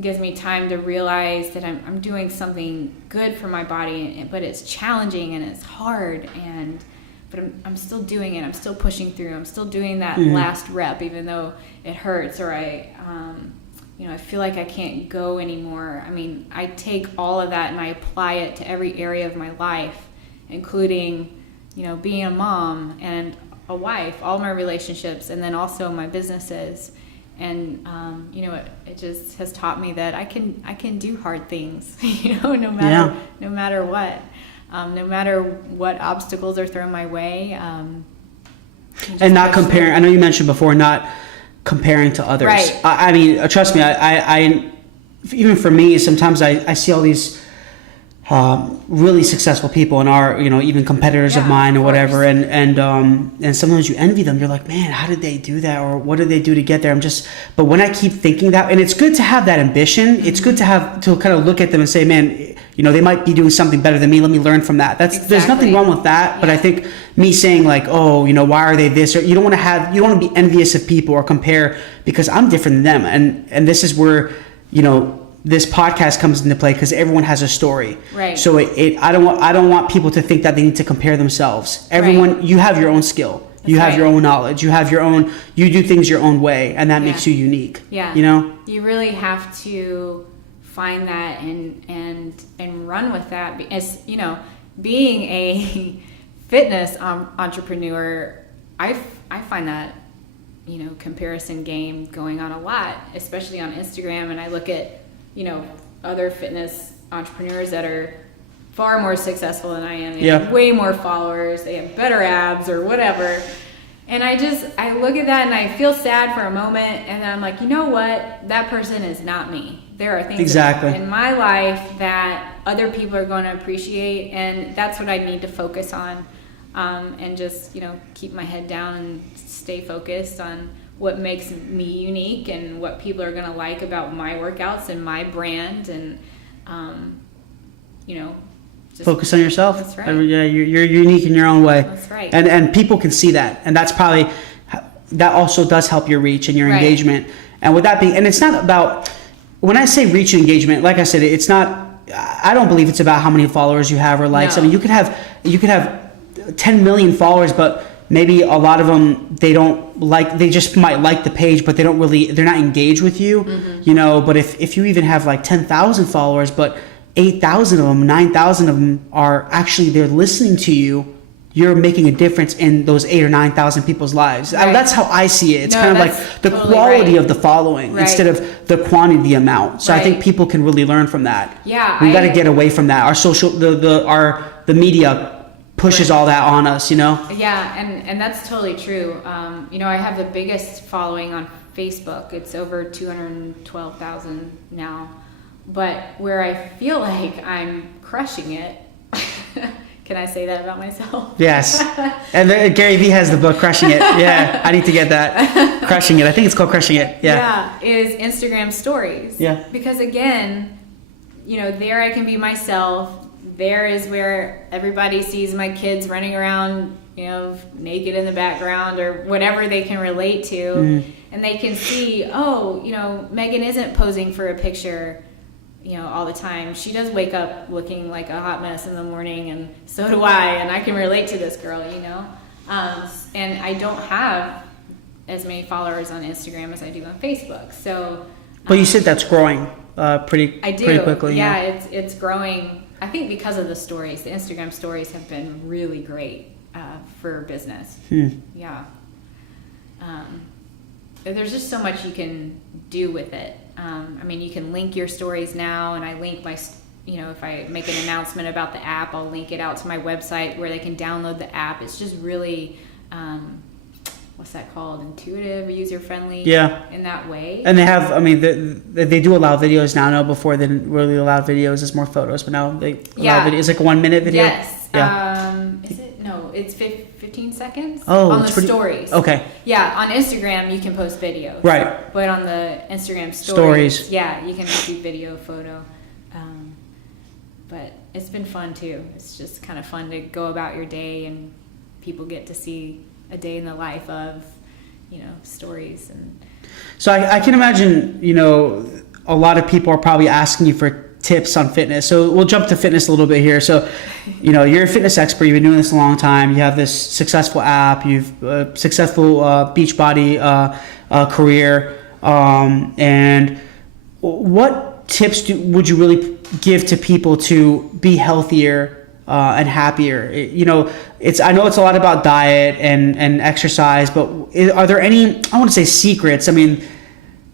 gives me time to realize that I'm doing something good for my body, but it's challenging and it's hard, but I'm still doing it. I'm still pushing through. I'm still doing that last rep, even though it hurts or I feel like I can't go anymore. I mean, I take all of that and I apply it to every area of my life, including, being a mom and a wife, all my relationships, and then also my businesses. And it just has taught me that I can do hard things, no matter what. No matter what obstacles are thrown my way. And not comparing. I know you mentioned before, not comparing to others. Right. I mean, trust me, I even for me, sometimes I see all these really successful people in our, even competitors of mine or whatever, and sometimes you envy them. You're like, man, how did they do that, or what did they do to get there? But when I keep thinking that, and it's good to have that ambition, it's good to kind of look at them and say, man, they might be doing something better than me. Let me learn from that. There's nothing wrong with that. Yeah. But I think me saying like, oh, why are they this? Or you don't want to be envious of people or compare, because I'm different than them. And this is where, this podcast comes into play, because everyone has a story. Right. So I don't want people to think that they need to compare themselves. Everyone, you have your own skill. You have your own knowledge. You do things your own way, and that makes you unique. Yeah. You really have to find that and run with that. As being a fitness entrepreneur, I find that comparison game going on a lot, especially on Instagram, and I look at other fitness entrepreneurs that are far more successful than I am. They have way more followers, they have better abs or whatever, and I look at that and I feel sad for a moment, and then I'm like, you know what, that person is not me. There are things in my life that other people are going to appreciate, and that's what I need to focus on, and just keep my head down and stay focused on what makes me unique and what people are going to like about my workouts and my brand, and just focus on yourself. That's right. You're unique in your own way. That's right. And people can see that, and that's probably that also does help your reach and your Right. engagement. And with that being, and it's not about, when I say reach and engagement, like I said, it's not, I don't believe it's about how many followers you have or likes. No. I mean, you could have 10 million followers, but maybe a lot of them, they just might like the page, but they're not engaged with you, you know. But if you even have like 10,000 followers, but 8,000 of them, 9,000 of them are actually, they're listening to you, you're making a difference in those 8,000 or 9,000 people's lives. Right. That's how I see it. It's kind of like the totally quality right. of the following Right. instead of the quantity, the amount. So I think Right. people can really learn from that. Yeah, We got to get away from that. Our social, the media pushes all that on us, you know? Yeah, and that's totally true. You know, I have the biggest following on Facebook. It's over 212,000 now. But where I feel like I'm crushing it, can I say that about myself? Yes. And Gary Vee has the book, Crushing It. Yeah, I need to get that. Crushing It. I think it's called Crushing It. Yeah. Is Instagram stories. Yeah. Because again, you know, there I can be myself. There is where everybody sees my kids running around, you know, naked in the background or whatever they can relate to. And they can see, oh, you know, Megan isn't posing for a picture, you know, all the time. She does wake up looking like a hot mess in the morning, and so do I, and I can relate to this girl, you know. And I don't have as many followers on Instagram as I do on Facebook. So, But you said that's growing pretty quickly. Yeah, it's growing. I think because of the stories, the Instagram stories have been really great for business. Yeah. There's just so much you can do with it. I mean, you can link your stories now, and I link my, you know, if I make an announcement about the app, I'll link it out to my website where they can download the app. It's just really, what's that called? Intuitive, user-friendly. Yeah. In that way. And they have, I mean, they do allow videos now. No, before they didn't really allow videos. It's more photos, but now they allow videos. It's like a 1 minute video. Yes. Yeah. Is it? No, it's 15 seconds. Oh, on the it's pretty, stories. Okay. Yeah, on Instagram you can post videos. Right. But on the Instagram Stories. yeah, you can do video, photo. But it's been fun too. It's just kind of fun to go about your day, and people get to see a day in the life of, you know, stories. And So I can imagine, you know, a lot of people are probably asking you for tips on fitness. So we'll jump to fitness a little bit here. So, you know, you're a fitness expert. You've been doing this a long time. You have this successful app. You've successful Beachbody career. And what tips would you really give to people to be healthier and happier? You know, I know it's a lot about diet and exercise, but are there any, I want to say secrets? I mean,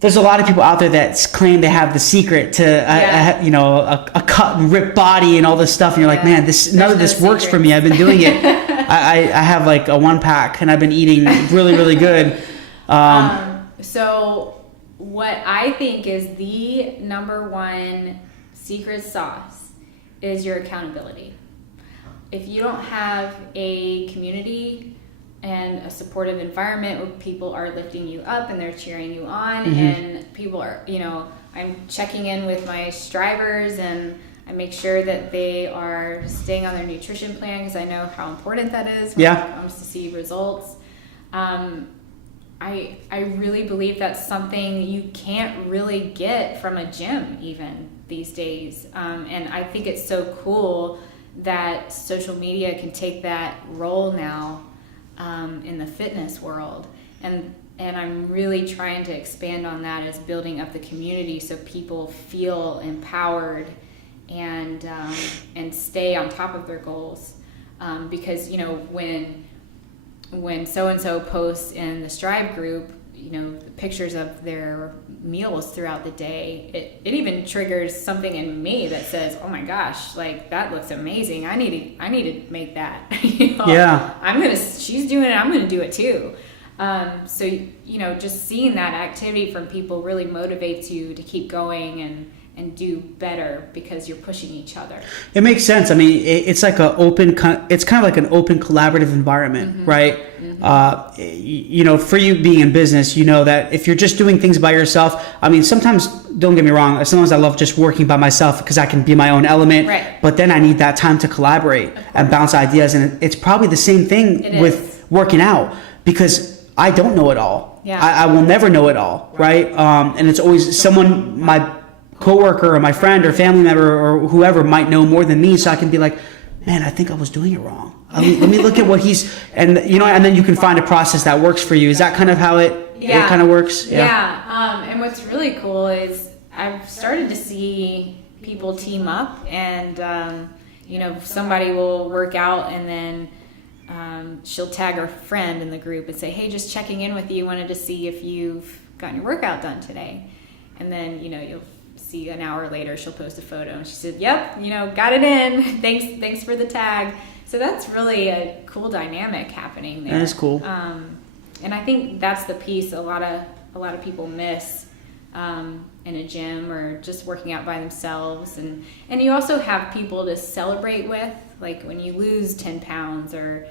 there's a lot of people out there that claim they have the secret to, you know, a cut and rip body and all this stuff. And you're like, man, none of this works for me. I've been doing it. I have like a 1-pack and I've been eating really, really good. So what I think is the number one secret sauce is your accountability. If you don't have a community and a supportive environment where people are lifting you up and they're cheering you on, and people are, you know, I'm checking in with my strivers and I make sure that they are staying on their nutrition plan because I know how important that is when it comes to see results. I really believe that's something you can't really get from a gym even these days. And I think it's so cool that social media can take that role now in the fitness world. And I'm really trying to expand on that as building up the community so people feel empowered and stay on top of their goals. Because, you know, when so-and-so posts in the Strive group, you know, pictures of their meals throughout the day, it even triggers something in me that says, oh my gosh, like that looks amazing. I need to make that. You know? Yeah. She's doing it, I'm gonna do it too. So, you know, just seeing that activity from people really motivates you to keep going and do better because you're pushing each other. It makes sense. I mean, it's like it's kind of like an open collaborative environment, right? You know, for you being in business, you know that if you're just doing things by yourself, I mean, sometimes, don't get me wrong, sometimes I love just working by myself because I can be my own element, but then I need that time to collaborate and bounce ideas. And it's probably the same thing with working out, because I don't know it all. Yeah. I will never know it all, right? And it's always someone, my coworker or my friend or family member or whoever might know more than me, so I can be like, man, I think I was doing it wrong. Let me look at what he's, and and then you can find a process that works for you. Is that kind of how it kind of works? Yeah. And what's really cool is I've started to see people team up, and somebody will work out, and then she'll tag her friend in the group and say, hey, just checking in with you, wanted to see if you've gotten your workout done today. And then you'll see an hour later she'll post a photo and she said, yep, got it in. Thanks for the tag. So that's really a cool dynamic happening there. That is cool. And I think that's the piece a lot of people miss in a gym or just working out by themselves. And you also have people to celebrate with, like when you lose 10 pounds or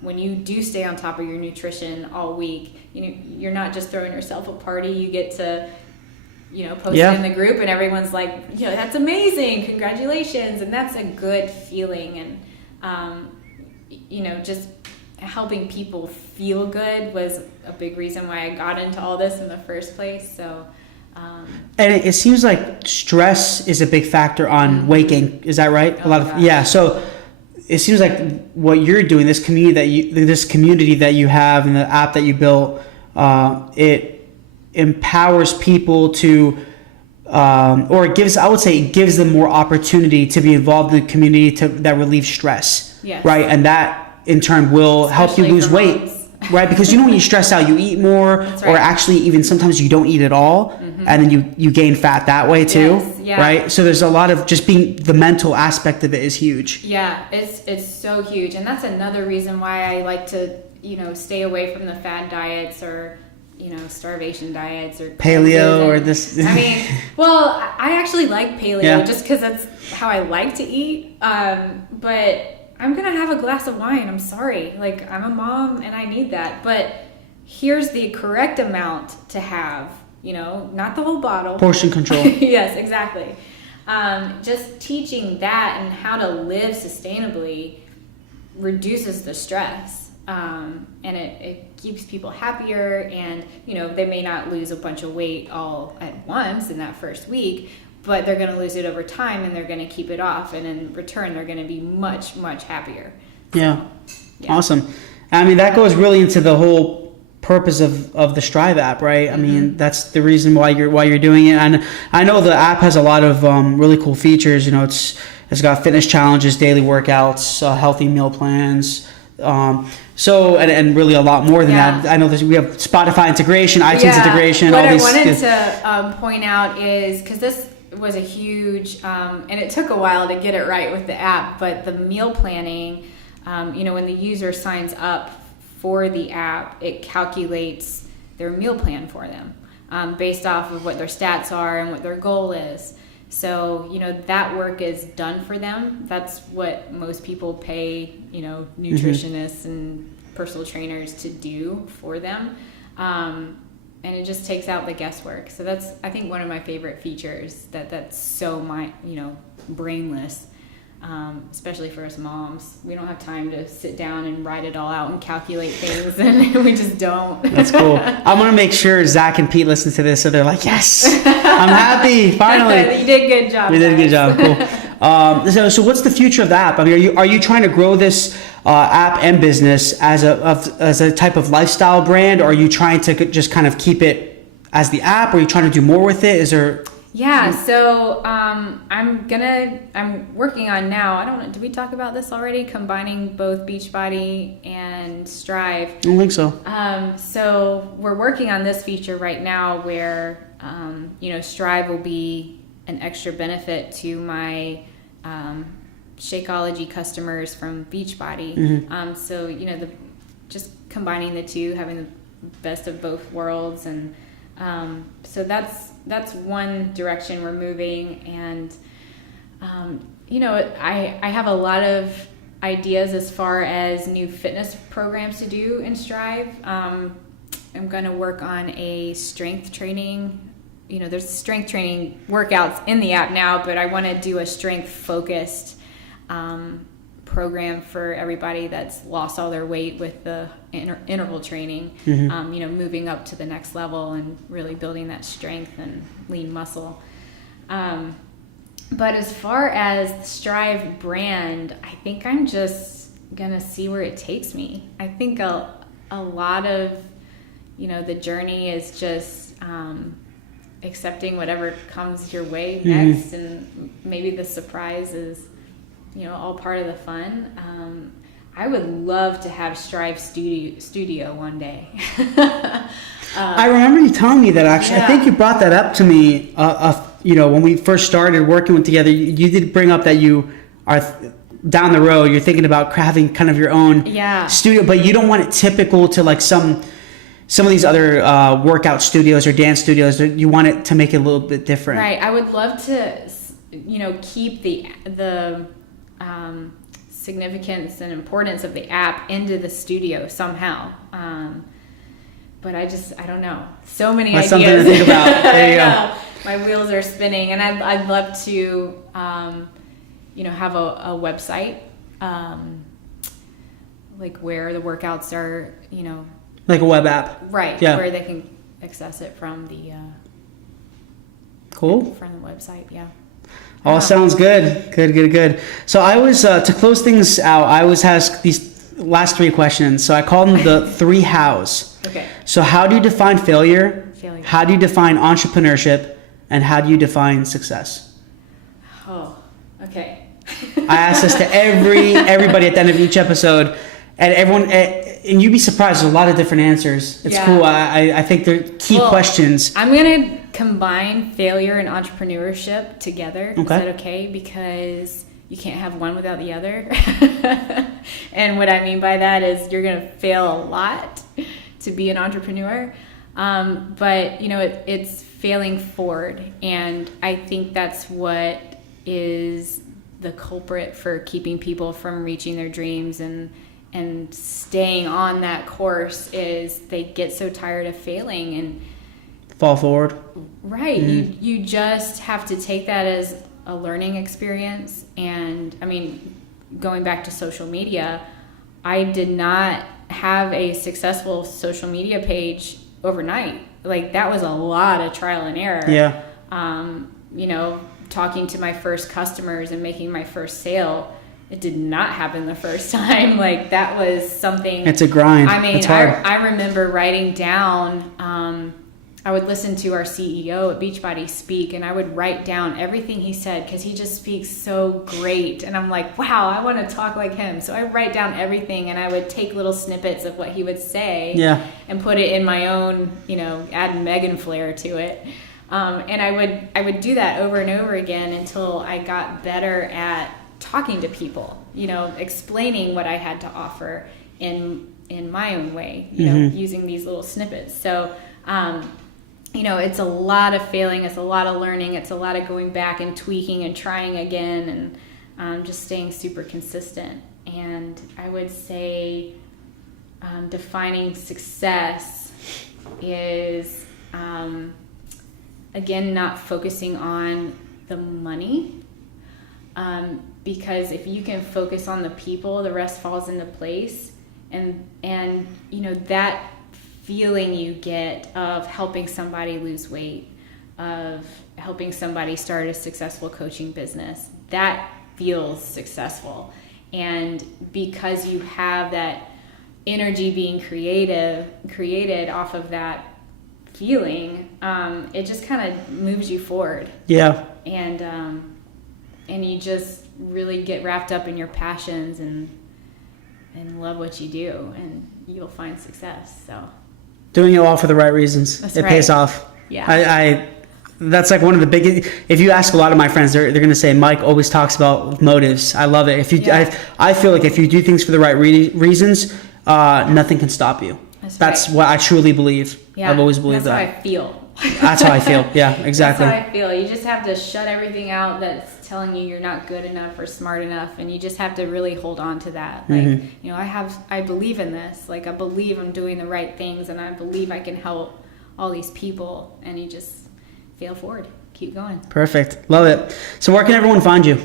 when you do stay on top of your nutrition all week. You're not just throwing yourself a party. You get to post it in the group, and everyone's like, that's amazing, congratulations. And that's a good feeling. And just helping people feel good was a big reason why I got into all this in the first place. So and it seems like stress is a big factor on weight gain. Is that right? So it seems like what you're doing, this community that you have and the app that you built, it empowers people to, or it gives them more opportunity to be involved in the community that relieves stress. Yes. Right? And that in turn will help you lose weight. Right? Because when you stress out, you eat more, right. Or actually even sometimes you don't eat at all, and then you gain fat that way too. Yes, yeah. Right? So there's a lot of just the mental aspect of it is huge. Yeah, it's so huge. And that's another reason why I like to, stay away from the fad diets or starvation diets or paleo or this. I actually like paleo just because that's how I like to eat. But I'm going to have a glass of wine. I'm sorry. Like, I'm a mom and I need that. But here's the correct amount to have, not the whole bottle. Portion control. Yes, exactly. Just teaching that and how to live sustainably reduces the stress. And it keeps people happier, and they may not lose a bunch of weight all at once in that first week, but they're going to lose it over time, and they're going to keep it off, and in return they're going to be much, much happier. Yeah. Awesome. That goes really into the whole purpose of the Strive app, right? That's the reason why you're doing it. And I know the app has a lot of really cool features. It's got fitness challenges, daily workouts, healthy meal plans, and really a lot more than that. I know we have Spotify integration, iTunes integration. What all I these, wanted to point out is, because this was a huge, and it took a while to get it right with the app, but the meal planning, when the user signs up for the app, it calculates their meal plan for them based off of what their stats are and what their goal is. So, that work is done for them. That's what most people pay, nutritionists and personal trainers to do for them. And it just takes out the guesswork. So that's, I think, one of my favorite features that's so brainless, especially for us moms. We don't have time to sit down and write it all out and calculate things, and we just don't. That's cool. I'm going to make sure Zach and Pete listen to this so they're like, yes, I'm happy, finally. You did a good job. You did a good job, cool. So what's the future of the app? Are you trying to grow this app and business as a type of lifestyle brand, or are you trying to just kind of keep it as the app, or are you trying to do more with it? Is there... Yeah, so I'm working on now, I don't know, did we talk about this already? Combining both Beachbody and Strive. I don't think so. So we're working on this feature right now where, Strive will be an extra benefit to my Shakeology customers from Beachbody. Mm-hmm. So, just combining the two, having the best of both worlds. And so that's one direction we're moving. And, I have a lot of ideas as far as new fitness programs to do in Strive. I'm going to work on a strength training. There's strength training workouts in the app now, but I want to do a strength focused program for everybody that's lost all their weight with the interval training, moving up to the next level and really building that strength and lean muscle. But as far as the Strive brand, I think I'm just gonna see where it takes me. I think a lot of, the journey is just accepting whatever comes your way next, and maybe the surprise is, all part of the fun. I would love to have Strive Studio one day. I remember you telling me that, actually. I think you brought that up to me, when we first started working together. You did bring up that you are down the road, you're thinking about having kind of your own studio, but you don't want it typical to like some of these other workout studios or dance studios. You want it to make it a little bit different. Right. I would love to, keep the significance and importance of the app into the studio somehow. But I don't know. So many ideas. Something to think about. There you go. My wheels are spinning, and I'd love to, have a website, like where the workouts are, like a web app. Right. Yeah. Where they can access it from the cool. From the website. Yeah. All sounds good. Good. So I was, to close things out, I always ask these last 3 questions. So I call them the 3 hows. Okay. So how do you define failure? How do you define entrepreneurship? And how do you define success? Oh, okay. I ask this to everybody at the end of each episode, and everyone, and you'd be surprised, there's a lot of different answers. It's cool. I think they're key questions. I'm going to combine failure and entrepreneurship together. Okay. Is that okay? Because you can't have one without the other. And what I mean by that is you're going to fail a lot to be an entrepreneur. But, it's failing forward. And I think that's what is the culprit for keeping people from reaching their dreams and staying on that course, is they get so tired of failing and fall forward. Right. Mm-hmm. You just have to take that as a learning experience. And I mean, going back to social media, I did not have a successful social media page overnight. Like, that was a lot of trial and error. Yeah. Talking to my first customers and making my first sale, it did not happen the first time. Like, that was something. It's a grind. I mean, it's hard. I remember writing down, I would listen to our CEO at Beachbody speak, and I would write down everything he said, because he just speaks so great. And I'm like, wow, I want to talk like him. So I write down everything, and I would take little snippets of what he would say and put it in my own, add Megan flair to it. And I would do that over and over again until I got better at talking to people, explaining what I had to offer in my own way, using these little snippets. So, it's a lot of failing, it's a lot of learning, it's a lot of going back and tweaking and trying again, and just staying super consistent. And I would say defining success is, again, not focusing on the money, because if you can focus on the people, the rest falls into place. And that feeling you get of helping somebody lose weight, of helping somebody start a successful coaching business, that feels successful. And because you have that energy being created off of that feeling, it just kind of moves you forward. Yeah. And you just really get wrapped up in your passions and love what you do, and you'll find success. So doing it all for the right reasons. That's right. Pays off. Yeah. I that's like one of the big, if you ask a lot of my friends, they're going to say, Mike always talks about motives. I love it. If you, I feel like if you do things for the right reasons, nothing can stop you. That's what I truly believe. Yeah. I've always believed that. That's how I feel. That's how I feel. Yeah, exactly. That's how I feel. You just have to shut everything out that's telling you you're not good enough or smart enough, and you just have to really hold on to that. Like, I believe in this. Like, I believe I'm doing the right things, and I believe I can help all these people, and you just fail forward. Keep going. Perfect. Love it. So where can everyone find you?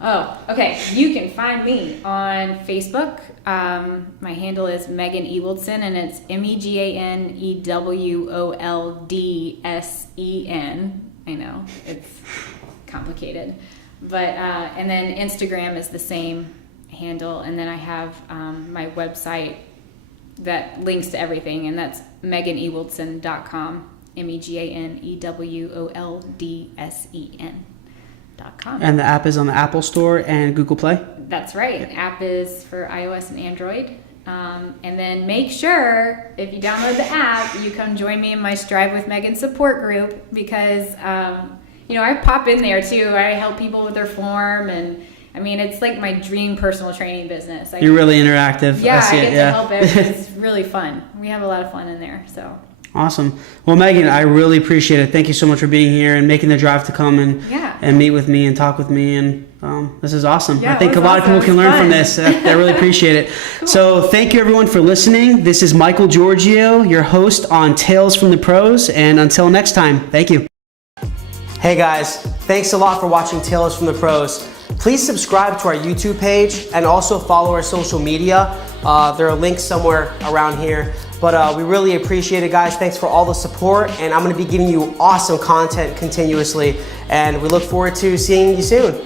Oh, okay. You can find me on Facebook. My handle is Megan Ewoldsen, and it's MEGANEWOLDSEN. I know, it's complicated. But, and then Instagram is the same handle, and then I have my website that links to everything, and that's meganewoldsen.com, MEGANEWOLDSEN.com. And the app is on the Apple Store and Google Play? That's right. The app is for iOS and Android. And then make sure, if you download the app, you come join me in my Strive with Megan support group, because, you know, I pop in there too. I help people with their form, and I mean, it's like my dream personal training business. You're really interactive. Yeah, I get to help everyone. It's really fun. We have a lot of fun in there, so. Awesome. Well, Megan, I really appreciate it. Thank you so much for being here and making the drive to come and meet with me and talk with me. And this is awesome. Yeah, I think a lot of people can learn from this. I really appreciate it. Cool. So thank you, everyone, for listening. This is Michael Georgiou, your host on Tales from the Pros. And until next time, thank you. Hey, guys. Thanks a lot for watching Tales from the Pros. Please subscribe to our YouTube page and also follow our social media. There are links somewhere around here. But we really appreciate it, guys. Thanks for all the support. And I'm going to be giving you awesome content continuously. And we look forward to seeing you soon.